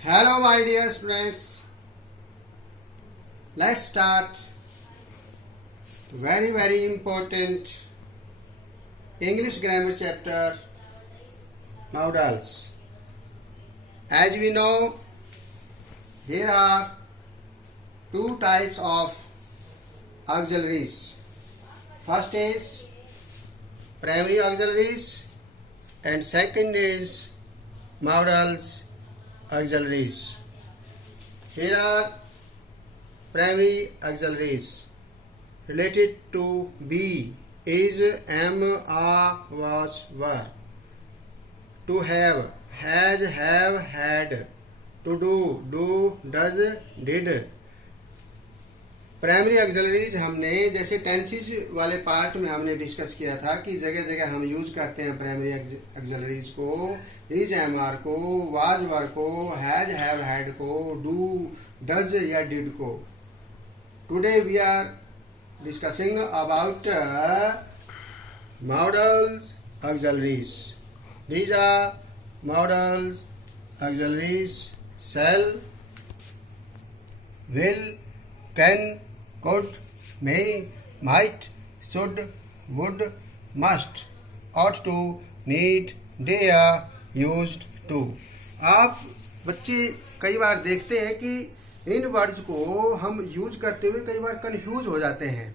Hello, my dear students. Let's start very important English grammar chapter modals. As we know, there are two types of auxiliaries. First is primary auxiliaries and second is modals auxiliaries. Here are primary auxiliaries related to be, is, am, are, was, were. To have, has, have, had. To do, does, did. Primary auxiliaries हमने जैसे tenses वाले part में हमने discuss किया था कि जगह जगह हम यूज करते हैं प्राइमरी ऑक्सिलरीज को, इज एम आर को, वाज वर को, हैज हैव हैड को, डू डज या डिड को. Today we are discussing about modals auxiliaries. These are modals auxiliaries: shall, will, can, could, may, might, should, would, must, ought to, need, dare, used to. आप बच्चे कई बार देखते हैं कि इन words को हम यूज करते हुए कई बार कंफ्यूज हो जाते हैं,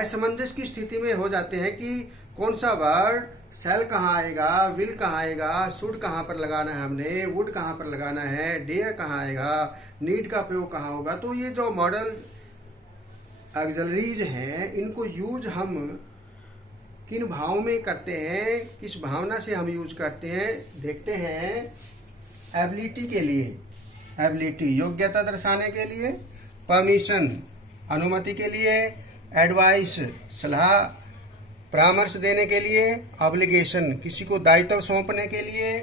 असमंजस की स्थिति में हो जाते हैं कि कौन सा वर्ड सेल कहाँ आएगा, विल कहाँ आएगा, शुड कहाँ पर लगाना है हमने, वुड कहाँ पर लगाना है, डेयर कहाँ आएगा, नीड का प्रयोग कहाँ होगा. तो ये जो मॉडल ऑक्सिलरीज हैं इनको यूज हम किन भाव में करते हैं, किस भावना से हम यूज करते हैं, देखते हैं. एबिलिटी के लिए, एबिलिटी योग्यता दर्शाने के लिए, परमिशन अनुमति के लिए, एडवाइस सलाह परामर्श देने के लिए, ऑब्लिगेशन किसी को दायित्व सौंपने के लिए,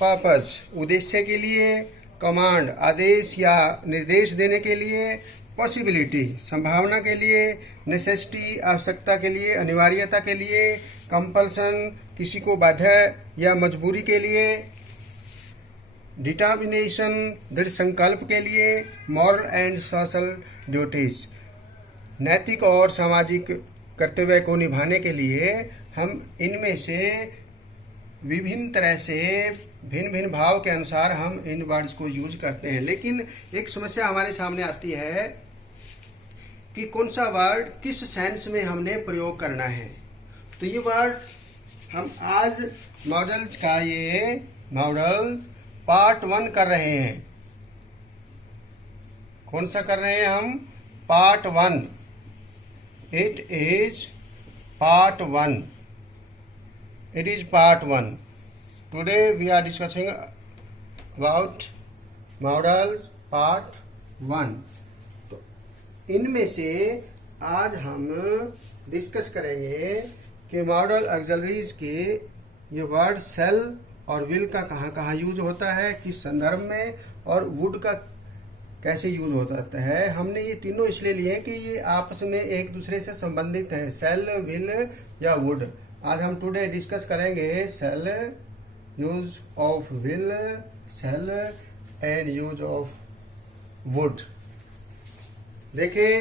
पर्पस उद्देश्य के लिए, कमांड आदेश या निर्देश देने के लिए, पॉसिबिलिटी संभावना के लिए, नेसेसिटी आवश्यकता के लिए, अनिवार्यता के लिए, कंपल्सन किसी को बाध्य या मजबूरी के लिए, डिटर्मिनेशन दृढ़ संकल्प के लिए, मॉरल एंड सोशल ड्यूटीज नैतिक और सामाजिक कर्तव्य को निभाने के लिए. हम इनमें से विभिन्न तरह से भिन्न भिन्न भाव के अनुसार हम इन वर्ड्स को यूज करते हैं. लेकिन एक समस्या हमारे सामने आती है कि कौन सा वर्ड किस सेंस में हमने प्रयोग करना है. तो ये वर्ड हम आज मॉडल्स का ये मॉडल पार्ट 1 कर रहे हैं. कौन सा कर रहे हैं हम? Part 1. It is part 1. It is part 1. Today we are discussing about models part 1. तो इनमें से आज हम डिस्कस करेंगे कि मॉडल ऑक्सिलरीज के ये वर्ड सेल और विल का कहाँ कहाँ यूज होता है, किस संदर्भ में, और वुड का कैसे यूज होता है. हमने ये तीनों इसलिए लिए कि ये आपस में एक दूसरे से संबंधित हैं, सेल, विल या वुड. आज हम टुडे डिस्कस करेंगे shall, use of will, shall and use of would. देखिए,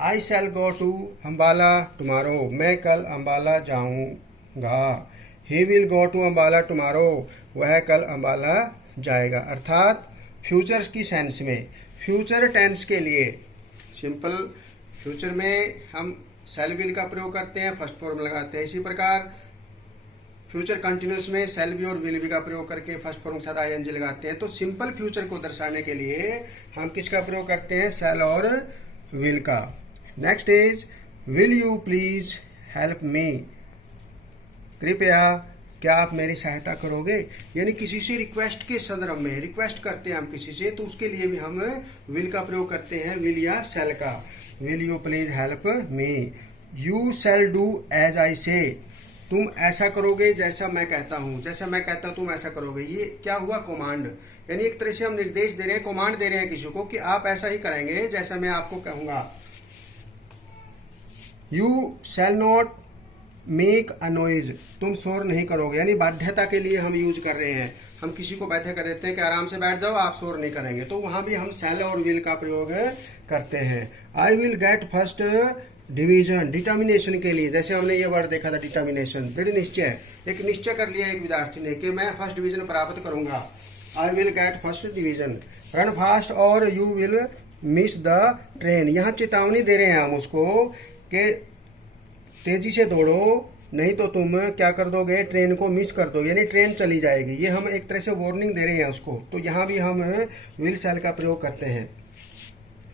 I shall go to Ambala tomorrow, मैं कल अम्बाला जाऊंगा. He will go to Ambala tomorrow, वह कल अम्बाला जाएगा. अर्थात फ्यूचर की सेंस में, फ्यूचर टेंस के लिए सिंपल फ्यूचर में हम सेल विल का प्रयोग करते हैं, फर्स्ट फॉर्म लगाते हैं. इसी प्रकार फ्यूचर कंटिन्यूस में सेल भी और विल भी का प्रयोग करके फर्स्ट फॉर्म के साथ आईएनजी लगाते हैं. तो सिंपल फ्यूचर को दर्शाने के लिए हम किसका प्रयोग करते हैं? सेल और विल का. Next is will you please help मी, कृपया क्या आप मेरी सहायता करोगे. यानी किसी से रिक्वेस्ट के संदर्भ में रिक्वेस्ट करते हैं हम किसी से, तो उसके लिए भी हम विल का प्रयोग करते हैं, विल या सेल का. Will you please help me. You shall do as I say, तुम ऐसा करोगे जैसा मैं कहता हूँ, जैसा मैं कहता हूँ तुम ऐसा करोगे. ये क्या हुआ? कमांड. यानी एक तरह से हम निर्देश दे रहे हैं, कमांड दे रहे हैं किसी को कि आप ऐसा ही करेंगे जैसा मैं आपको कहूँगा. You shall not make a noise, तुम शोर नहीं करोगे, यानी बाध्यता के लिए हम यूज कर रहे हैं। हम किसी को बाध्य कर देते हैं कि आराम से बैठ जाओ, आप शोर नहीं करेंगे, तो वहां भी हम शैल और विल का प्रयोग करते हैं। आई will get first division, determination के लिए, जैसे हमने ये वर्ड देखा था डिटर्मिनेशन, दृढ़ निश्चय, एक निश्चय कर लिया एक विद्यार्थी ने कि मैं फर्स्ट डिवीजन प्राप्त करूंगा। I will get first division. Run fast और you will miss the train, यहाँ चेतावनी दे रहे हैं हम उसको कि तेजी से दौड़ो, नहीं तो तुम क्या कर दोगे, ट्रेन को मिस कर दो, यानी ट्रेन चली जाएगी। ये हम एक तरह से वार्निंग दे रहे हैं उसको, तो यहाँ भी हम विल शैल का प्रयोग करते हैं।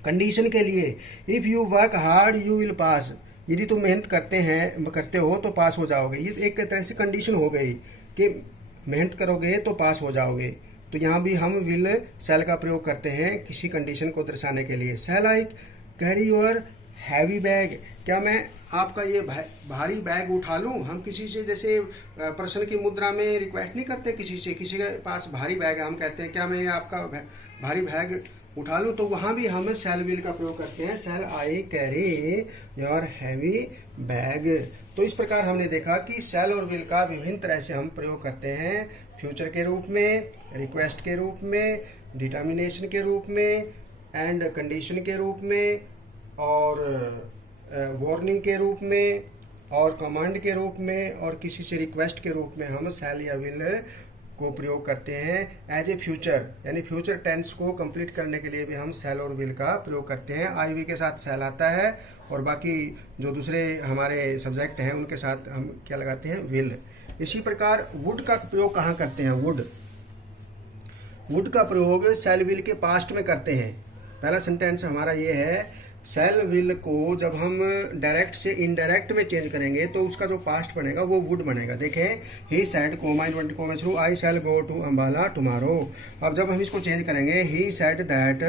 कंडीशन के लिए, if you work hard you will pass, यदि तुम मेहनत करते हो तो पास हो जाओगे। ये एक तरह से कंडीशन हो गई कि मेहनत करोगे तो पास हो जाओगे, तो यहाँ भी हम विल शैल का प्रयोग करते हैं किसी कंडीशन को दर्शाने के लिए। Shall I carry your heavy bag, क्या मैं आपका ये भारी बैग उठा लूं। हम किसी से जैसे प्रश्न की मुद्रा में रिक्वेस्ट नहीं करते किसी से, किसी के पास भारी बैग है, हम कहते हैं क्या मैं आपका भारी बैग उठा लूं, तो वहां भी हम शैल विल का प्रयोग करते हैं, shall I carry your heavy bag. तो इस प्रकार हमने देखा कि शैल और विल का विभिन्न तरह से हम प्रयोग करते हैं, फ्यूचर के रूप में, रिक्वेस्ट के रूप में, डिटर्मिनेशन के रूप में, एंड कंडीशन के रूप में, और वार्निंग के रूप में, और कमांड के रूप में, और किसी से रिक्वेस्ट के रूप में हम शैल या विल को प्रयोग करते हैं। एज ए फ्यूचर, यानी फ्यूचर टेंस को कंप्लीट करने के लिए भी हम शैल और विल का प्रयोग करते हैं। आई वी के साथ शैल आता है, और बाकी जो दूसरे हमारे सब्जेक्ट हैं उनके साथ हम क्या लगाते हैं, विल। इसी प्रकार वुड का प्रयोग कहाँ करते हैं, वुड का प्रयोग शैल विल के पास्ट में करते हैं। पहला सेंटेंस हमारा ये है, शैल विल को जब हम डायरेक्ट से इनडायरेक्ट में चेंज करेंगे तो उसका जो पास्ट बनेगा वो वुड बनेगा। देखें, he said comma inverted comma through I shall go to Ambala tomorrow. अब जब हम इसको चेंज करेंगे, he said that,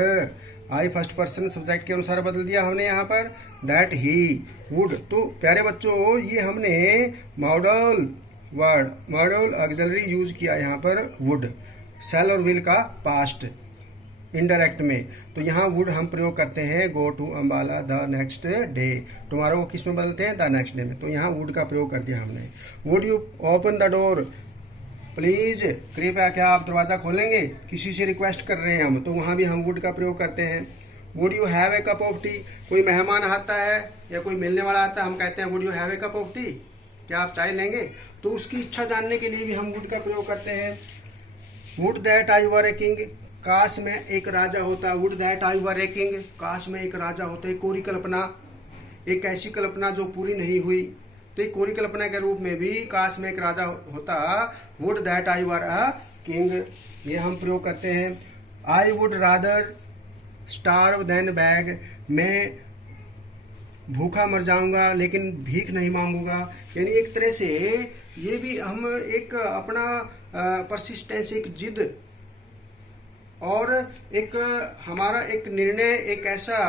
I first person subject के अनुसार बदल दिया हमने यहाँ पर, दैट ही वुड। तो प्यारे बच्चों, ये हमने मॉडल ऑक्सिलरी यूज किया यहाँ पर वुड, शैल और विल का पास्ट इनडायरेक्ट में। तो यहाँ वुड हम प्रयोग करते हैं go to Ambala the next day, tomorrow को किस में बदलते हैं, द नेक्स्ट डे में, तो यहाँ वुड का प्रयोग कर दिया हमने। Would you open the door, please, कृपया क्या आप दरवाज़ा खोलेंगे, किसी से रिक्वेस्ट कर रहे हैं हम, तो वहाँ भी हम वुड का प्रयोग करते हैं। Would you have a cup of T, कोई मेहमान आता है या कोई मिलने वाला आता है, हम कहते हैं would you have a cup of T, क्या आप चाय लेंगे, तो उसकी इच्छा जानने के लिए भी हम वुड का प्रयोग करते हैं। Would that I were a king, काश में एक राजा होता, would that I were a king, काश में एक राजा होता, एक कोरी कल्पना, एक ऐसी कल्पना जो पूरी नहीं हुई, तो एक कोरी कल्पना के रूप में भी काश में एक राजा होता, would that I were a king, ये हम प्रयोग करते हैं। I would rather starve than beg, मैं भूखा मर जाऊंगा लेकिन भीख नहीं मांगूंगा, यानी एक तरह से ये भी हम एक अपना परसिस्टेंस, एक जिद और एक हमारा एक निर्णय, एक ऐसा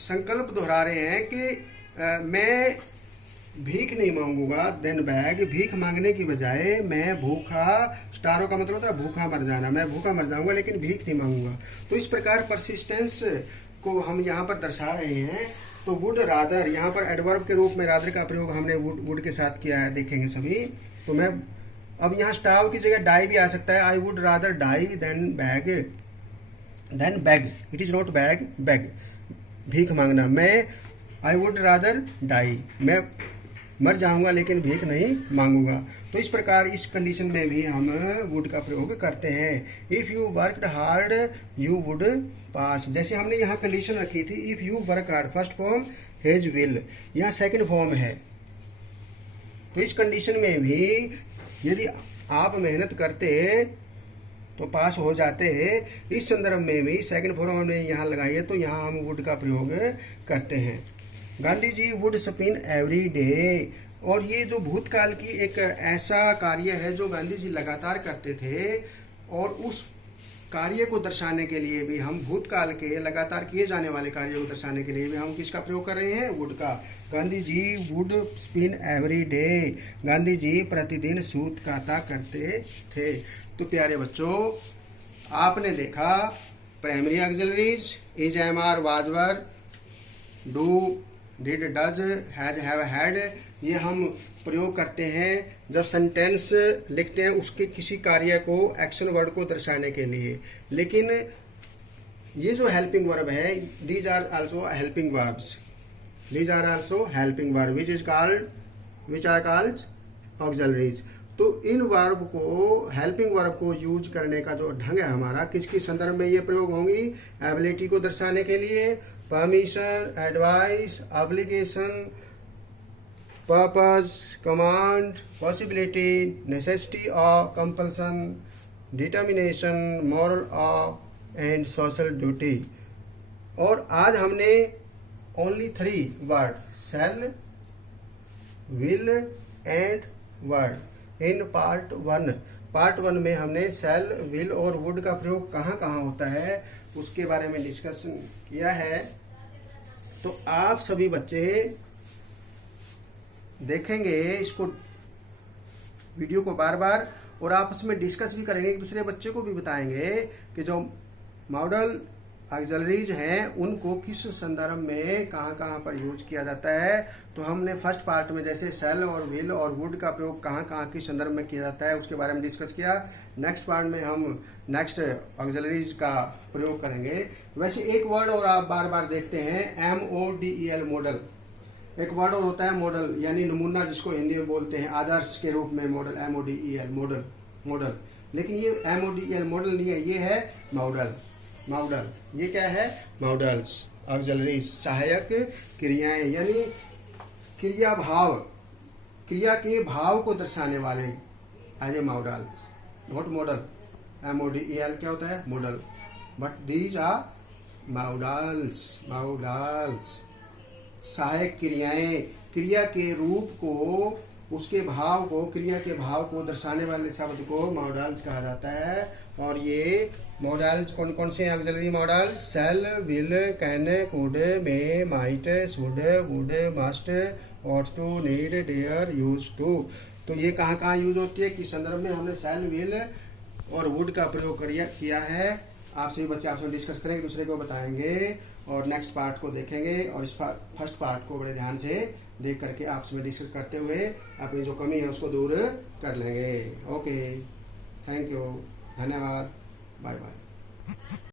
संकल्प दोहरा रहे हैं कि मैं भीख नहीं मांगूंगा, देन बैग, भीख मांगने की बजाय मैं भूखा, स्टारो का मतलब होता है भूखा मर जाना, मैं भूखा मर जाऊंगा लेकिन भीख नहीं मांगूंगा। तो इस प्रकार परसिस्टेंस को हम यहाँ पर दर्शा रहे हैं। तो वुड रादर, यहाँ पर एडवर्ब के रूप में रादर का प्रयोग हमने वुड के साथ किया है, देखेंगे सभी। तो मैं अब यहाँ स्टाव की जगह डाई भी आ सकता है, I would rather die than beg, it is not beg, भीख मांगना, मैं आई वुड रादर डाई, मैं मर जाऊंगा लेकिन भीख नहीं मांगूंगा। तो इस प्रकार इस कंडीशन में भी हम वुड का प्रयोग करते हैं। If you worked hard you would पास, जैसे हमने यहाँ कंडीशन रखी थी, if you work hard, first form hedge will, यहाँ सेकंड फॉर्म है। तो इस कंडीशन में भी यदि आप मेहनत करते तो पास हो जाते, इस संदर्भ में भी सेकंड फॉर्म हमने यहाँ लगाई है, तो यहाँ हम वुड का प्रयोग करते हैं। Gandhi ji would spin every day, और ये जो भूतकाल की एक ऐसा कार्य है जो गांधी जी लगातार करते थे, और उस कार्य को दर्शाने के लिए भी हम भूतकाल के लगातार किए जाने वाले कार्य को दर्शाने के लिए भी हम किसका प्रयोग कर रहे हैं, वुड का। Gandhi ji would spin every day, Gandhi ji प्रतिदिन सूत काता करते थे। तो प्यारे बच्चों, आपने देखा primary auxiliaries, is, am, are, was, were, do, did, does, has, have, had, ये हम प्रयोग करते हैं जब सेंटेंस लिखते हैं उसके किसी कार्य को, एक्शन वर्ड को दर्शाने के लिए। लेकिन ये जो हेल्पिंग वर्ब है, these are also helping verbs, these are also helping verb which are called auxiliaries. तो इन वर्ब को, हेल्पिंग वर्ब को यूज करने का जो ढंग है हमारा, किसके संदर्भ में ये प्रयोग होंगी? एबिलिटी को दर्शाने के लिए, permission, advice, obligation, purpose, command, possibility, necessity और compulsion, determination, moral of and social duty. और आज हमने only 3 word, shall, will and would in part one में हमने सेल, विल और वुड का प्रयोग कहाँ कहाँ होता है उसके बारे में डिस्कशन किया है। तो आप सभी बच्चे देखेंगे इसको, वीडियो को बार बार, और आपस में डिस्कस भी करेंगे, एक दूसरे बच्चे को भी बताएंगे कि जो मॉडल ऑक्सिलरीज हैं उनको किस संदर्भ में कहाँ कहाँ पर यूज किया जाता है। तो हमने फर्स्ट पार्ट में जैसे सेल और विल और वुड का प्रयोग कहाँ कहाँ किस संदर्भ में किया जाता है उसके बारे में डिस्कस किया। नेक्स्ट पार्ट में हम नेक्स्ट ऑक्सिलरीज का प्रयोग करेंगे। वैसे एक वर्ड और आप बार बार देखते हैं, MODEL, मॉडल। एक वर्ड और होता है मॉडल, यानी नमूना, जिसको हिंदी में बोलते हैं आदर्श के रूप में मॉडल, MODEL, मॉडल। लेकिन ये MODEL मॉडल नहीं है, ये है मॉडल। ये क्या है? मॉडल्स, ऑक्सिलरीज, सहायक क्रियाएं, यानी क्रिया भाव, क्रिया के भाव को दर्शाने वाले as a modals, not model. MODEL क्या होता है? Model. But these are modals. सहायक क्रियाएं, क्रिया के रूप को, उसके भाव को, क्रिया के भाव को दर्शाने वाले शब्द को मॉडल्स कहा जाता है। और ये मॉडल्स कौन कौन से हैं? Auxiliary modal, shall, will, can, could, may, might, should, would, must, ought to, need, dare, use to. तो ये कहाँ कहाँ यूज होती है, किस संदर्भ में हमने सेल, विल और वुड का प्रयोग किया है। आप सभी बच्चे आपसे डिस्कस करेंगे, दूसरे को बताएंगे और नेक्स्ट पार्ट को देखेंगे। और इस फर्स्ट पार्ट को बड़े ध्यान से देख करके आपस में डिस्कस करते हुए अपनी जो कमी है उसको दूर कर लेंगे। ओके, थैंक यू, धन्यवाद, बाय बाय।